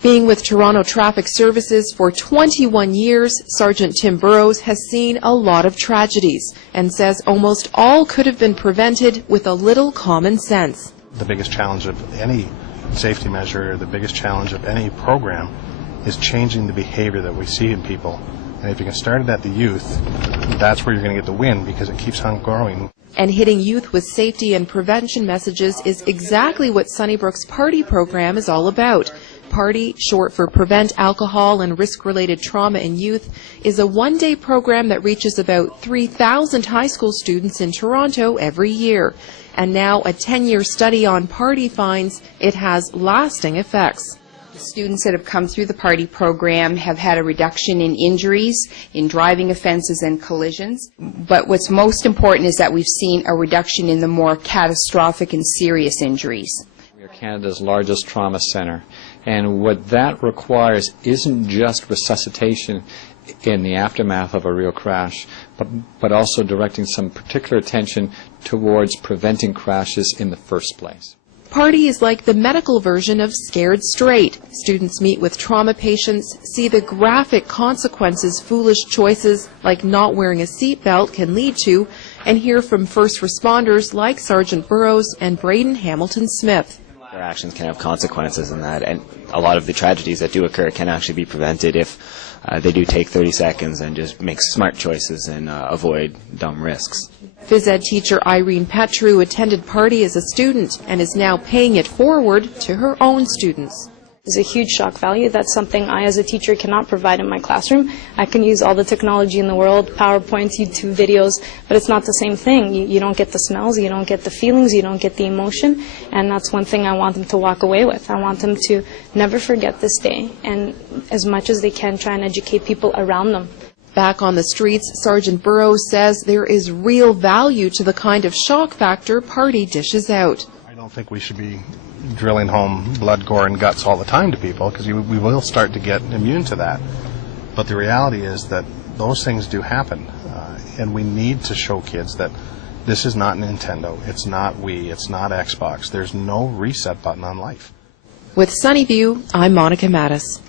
Being with Toronto Traffic Services for 21 years, Sergeant Tim Burrows has seen a lot of tragedies and says almost all could have been prevented with a little common sense. The biggest challenge of any safety measure, the biggest challenge of any program is changing the behavior that we see in people. And if you can start it at the youth, that's where you're going to get the win, because it keeps on growing. And hitting youth with safety and prevention messages is exactly what Sunnybrook's P.A.R.T.Y program is all about. P.A.R.T.Y, short for Prevent Alcohol and Risk-Related Trauma in Youth, is a one-day program that reaches about 3,000 high school students in Toronto every year. And now a 10-year study on P.A.R.T.Y finds it has lasting effects. Students that have come through the P.A.R.T.Y program have had a reduction in injuries, in driving offenses and collisions. But what's most important is that we've seen a reduction in the more catastrophic and serious injuries. We are Canada's largest trauma center, and what that requires isn't just resuscitation in the aftermath of a real crash, but also directing some particular attention towards preventing crashes in the first place. P.A.R.T.Y is like the medical version of Scared Straight. Students meet with trauma patients, see the graphic consequences foolish choices like not wearing a seatbelt can lead to, and hear from first responders like Sergeant Burrows and Braden Hamilton-Smith. Their actions can have consequences in that, and a lot of the tragedies that do occur can actually be prevented if they do take 30 seconds and just make smart choices and avoid dumb risks. Phys ed teacher Irene Petru attended P.A.R.T.Y as a student and is now paying it forward to her own students. It's a huge shock value. That's something I as a teacher cannot provide in my classroom. I can use all the technology in the world, PowerPoints, YouTube videos, but it's not the same thing. You don't get the smells, you don't get the feelings, you don't get the emotion, and that's one thing I want them to walk away with. I want them to never forget this day, and as much as they can, try and educate people around them. Back on the streets, Sergeant Burrows says there is real value to the kind of shock factor P.A.R.T.Y dishes out. I don't think we should be drilling home blood, gore, and guts all the time to people, because we will start to get immune to that. But the reality is that those things do happen, and we need to show kids that this is not Nintendo, it's not Wii, it's not Xbox. There's no reset button on life. With Sunnyview, I'm Monica Mattis.